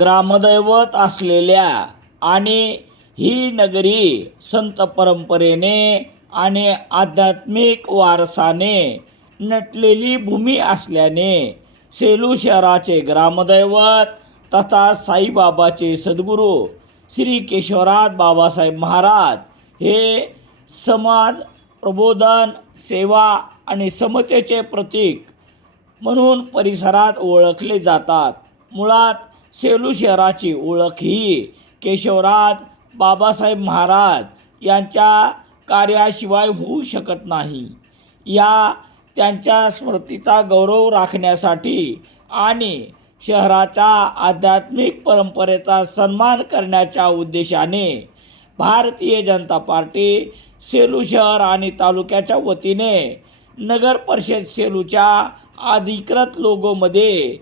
ग्रामदैवत असलेल्या आणि ही नगरी संत परंपरेने आणि आध्यात्मिक वारसाने नटलेली भूमी असल्याने सेलू शहराचे ग्रामदैवत तथा साईबाबाचे सद्गुरू श्री केशवराज बाबासाहेब महाराज हे समाज प्रबोधन सेवा आणि समतेचे प्रतीक म्हणून परिसरात ओळखले जातात. मुळात सेलू शहराची ओळख ही केशवराज बाबासाहेब महाराज यांच्या कार्याशिवाय होऊ शकत नाही. या त्यांच्या स्मृतीचा गौरव राखण्यासाठी आणि शहराच्या आध्यात्मिक परंपरेचा सन्मान करण्याच्या उद्देशाने भारतीय जनता पार्टी सेलू शहर आणि तालुक्याच्या वतीने नगर परिषद सेलूच्या अधिकृत लोगोमध्ये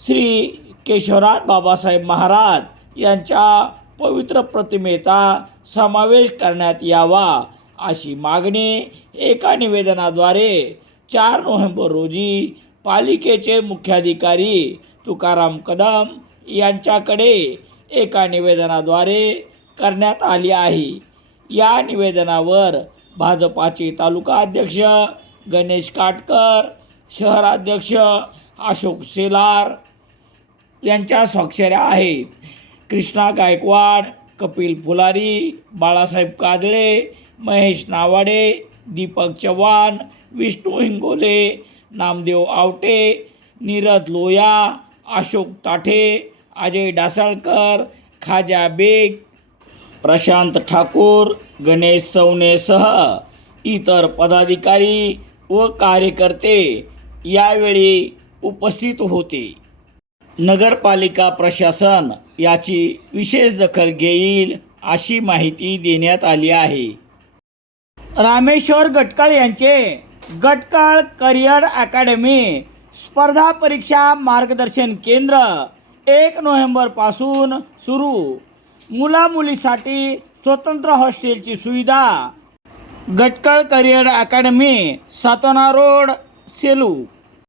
श्री केशवराज बाबासाहेब महाराज यांच्या पवित्र प्रतिमेचा समावेश करण्यात यावा अशी मागणी एका निवेदनाद्वारे चार नोव्हेंबर रोजी पालिकेचे मुख्याधिकारी तुकाराम कदम यांच्याकडे एका निवेदनाद्वारे करण्यात आली आहे. या निवेदनावर भाजपाचे तालुका अध्यक्ष गणेश काटकर शहराध्यक्ष अशोक शेलार यांच्या स्वाक्षऱ्या आहेत. कृष्णा गायकवाड कपिल फुलारी बाळासाहेब काजळे महेश नावाडे दीपक चव्हाण विष्णू हिंगोले नामदेव आवटे नीरज लोया अशोक ताठे अजय डासाळकर खाजा बेग प्रशांत ठाकूर गणेश सवनेसह इतर पदाधिकारी व कार्यकर्ते यावेळी उपस्थित होते. नगरपालिका प्रशासन याची विशेष दखल घेईल अशी माहिती देण्यात आली आहे. रामेश्वर गटकाळ यांचे गटकाळ करिअर अकॅडमी स्पर्धा परीक्षा मार्गदर्शन केंद्र एक नोव्हेंबरपासून सुरू. मुलामुलीसाठी स्वतंत्र हॉस्टेलची सुविधा. Gatkal career academy Satona road Selu.